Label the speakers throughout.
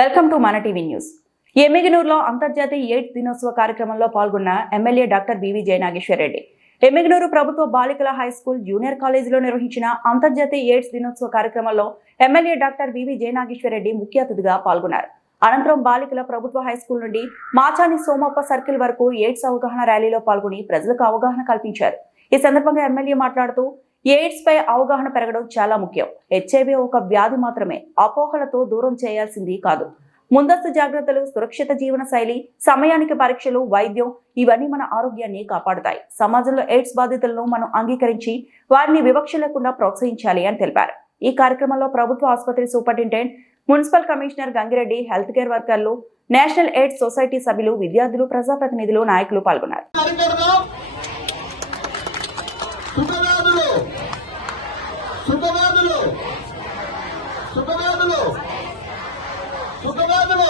Speaker 1: Welcome to మన TV news. ఎమ్మిగనూరులో అంతర్జాతీయ ఎయిడ్స్ దినోత్సవ కార్యక్రమంలో పాల్గొన్న MLA doctor BV Jayanageswara Reddy Emmiganur ప్రభుత్వ బాలికల హై స్కూల్ జూనియర్ కాలేజీలో నిర్వహించిన అంతర్జాతీయ ఎయిడ్స్ దినోత్సవ కార్యక్రమంలో ఎమ్మెల్యే డాక్టర్ బివి జయనాగేశ్వరరెడ్డి ముఖ్య అతిథిగా పాల్గొన్నారు. అనంతరం బాలికల ప్రభుత్వ హై స్కూల్ నుండి మాచాని సోమప్ప సర్కిల్ వరకు ఎయిడ్స్ అవగాహన ర్యాలీలో పాల్గొని ప్రజలకు అవగాహన కల్పించారు. ఈ సందర్భంగా ఎమ్మెల్యే మాట్లాడుతూ ఎయిడ్స్ పై అవగాహన పెరగడం చాలా ముఖ్యం. హెచ్ఐవి ఒక వ్యాధి మాత్రమే. అపోహలతో దూరం చేయాల్సింది కాదు. ముందస్తు జాగ్రత్తలు సురక్షిత జీవన శైలి సమయానికి పరీక్షలు వైద్యం ఇవన్నీ మన ఆరోగ్యాన్ని కాపాడుతాయి. సమాజంలో ఎయిడ్స్ బాధితులను మనం అంగీకరించి వారిని వివక్ష లేకుండా ప్రోత్సహించాలి అని తెలిపారు. ఈ కార్యక్రమంలో ప్రభుత్వ ఆసుపత్రి superintendent municipal commissioner Gangireddy health care వర్కర్లు నేషనల్ ఎయిడ్స్ సొసైటీ సభ్యులు విద్యార్థులు ప్రజాప్రతినిధులు నాయకులు పాల్గొన్నారు.
Speaker 2: సుఖవ్యాధులు సుఖవ్యాధులు సుఖవ్యాధులు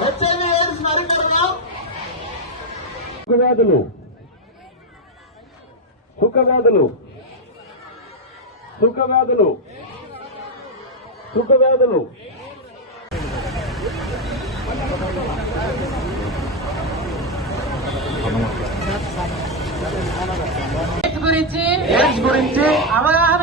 Speaker 2: హెచ్ఐవి ఎయిడ్స్
Speaker 3: గురించి
Speaker 2: ఎయిడ్స్ గురించి
Speaker 3: అవగాహన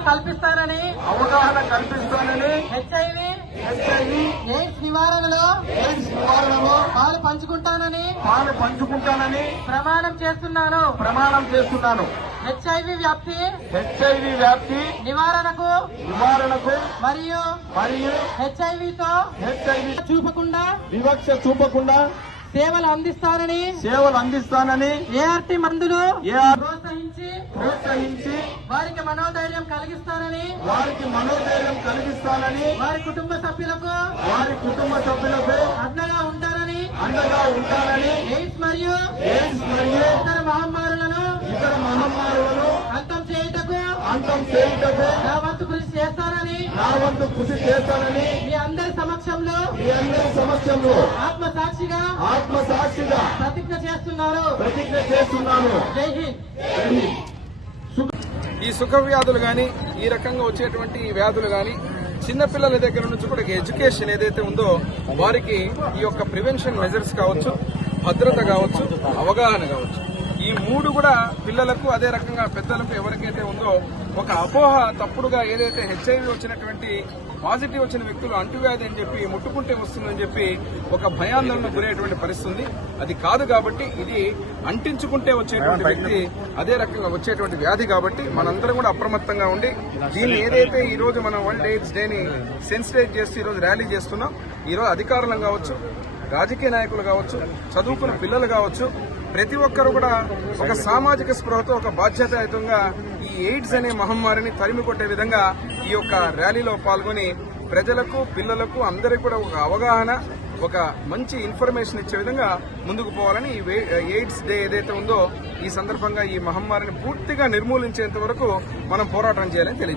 Speaker 3: కల్పిస్తానని
Speaker 2: అవగాహన కల్పిస్తానని
Speaker 3: హెచ్ఐవి
Speaker 2: హెచ్ఐవి
Speaker 3: ఎయిడ్స్ నివారణలో
Speaker 2: ఎయిడ్స్ నివారణలో
Speaker 3: పాలు పంచుకుంటానని
Speaker 2: పాలు పంచుకుంటానని
Speaker 3: ప్రమాణం చేస్తున్నాను.
Speaker 2: ప్రమాణం చేస్తున్నాను.
Speaker 3: హెచ్ఐవి వ్యాప్తి
Speaker 2: హెచ్ఐవి వ్యాప్తి
Speaker 3: నివారణకు
Speaker 2: నివారణకు
Speaker 3: మరియు
Speaker 2: మరియు
Speaker 3: హెచ్ఐవితో
Speaker 2: హెచ్ఐవి
Speaker 3: చూపకుండా
Speaker 2: వివక్ష చూపకుండా
Speaker 3: సేవలు అందిస్తానని
Speaker 2: సేవలు అందిస్తానని
Speaker 3: ఏఆర్టీ మందులు
Speaker 2: ఏఆర్
Speaker 3: ప్రోత్సహించి
Speaker 2: ప్రోత్సహించి
Speaker 3: వారికి మనోధైర్యం కలిగిస్తానని
Speaker 2: వారికి మనోధైర్యం కలిగిస్తానని
Speaker 3: వారి కుటుంబ సభ్యులకు
Speaker 2: వారి కుటుంబ సభ్యులకు
Speaker 3: అండగా ఉంటానని
Speaker 2: అండగా ఉంటానని
Speaker 3: ఎయిడ్స్ మరియు
Speaker 2: ఎయిడ్స్ మరియు
Speaker 3: ఇతర మహమ్మారులను
Speaker 2: ఇతర మహమ్మారులను
Speaker 3: అంతం చేయుటకు
Speaker 2: అంతం చేయుటకు
Speaker 3: నా వంతు కృషి చేస్తానని
Speaker 2: నా వంతు కృషి చేస్తానని
Speaker 3: మీ అందరి
Speaker 2: అందరి సమక్షంలో
Speaker 3: ఆత్మ సాక్షిగా
Speaker 2: ఆత్మ సాక్షిగా
Speaker 3: ప్రతిజ్ఞ చేస్తున్నారు.
Speaker 2: ప్రతిజ్ఞ చేస్తున్నాను.
Speaker 3: జై హింద్.
Speaker 4: ఈ సుఖ వ్యాధులు కానీ ఈ రకంగా వచ్చేటువంటి వ్యాధులు కానీ చిన్నపిల్లల దగ్గర నుంచి కూడా ఎడ్యుకేషన్ ఏదైతే ఉందో వారికి ఈ యొక్క ప్రివెన్షన్ మెజర్స్ కావచ్చు భద్రత కావచ్చు అవగాహన కావచ్చు. ఈ మూడు కూడా పిల్లలకు అదే రకంగా పెద్దలకు ఎవరికైతే ఉందో ఒక అపోహ తప్పుడుగా ఏదైతే హెచ్ఐవి వచ్చినటువంటి పాజిటివ్ వచ్చిన వ్యక్తులు అంటువ్యాధి అని చెప్పి ముట్టుకుంటే వస్తుందని చెప్పి ఒక భయాందోళన గురేటువంటి పరిస్థితి ఉంది. అది కాదు కాబట్టి ఇది అంటించుకుంటే వచ్చేటువంటి వ్యక్తి అదే రకంగా వచ్చేటువంటి వ్యాధి కాబట్టి మనందరం కూడా అప్రమత్తంగా ఉండి దీన్ని ఏదైతే ఈ రోజు మనం వరల్డ్ ఎయిడ్స్ డేని సెన్సిటైజ్ చేస్తూ ఈ రోజు ర్యాలీ చేస్తున్నాం ఈ రోజు అధికారులం కావచ్చు రాజకీయ నాయకులు కావచ్చు చదువుకున్న పిల్లలు కావచ్చు ప్రతి ఒక్కరు కూడా ఒక సామాజిక స్పృహతో ఒక బాధ్యతాయుతంగా ఈ ఎయిడ్స్ అనే మహమ్మారిని తరిమి కొట్టే విధంగా ఈ యొక్క ర్యాలీలో పాల్గొని ప్రజలకు పిల్లలకు అందరికీ కూడా ఒక అవగాహన ఒక మంచి ఇన్ఫర్మేషన్ ఇచ్చే విధంగా ముందుకు పోవాలని ఈ ఎయిడ్స్ డే ఏదైతే ఉందో ఈ సందర్భంగా ఈ మహమ్మారిని పూర్తిగా నిర్మూలించేంత వరకు మనం పోరాటం చేయాలని తెలియదు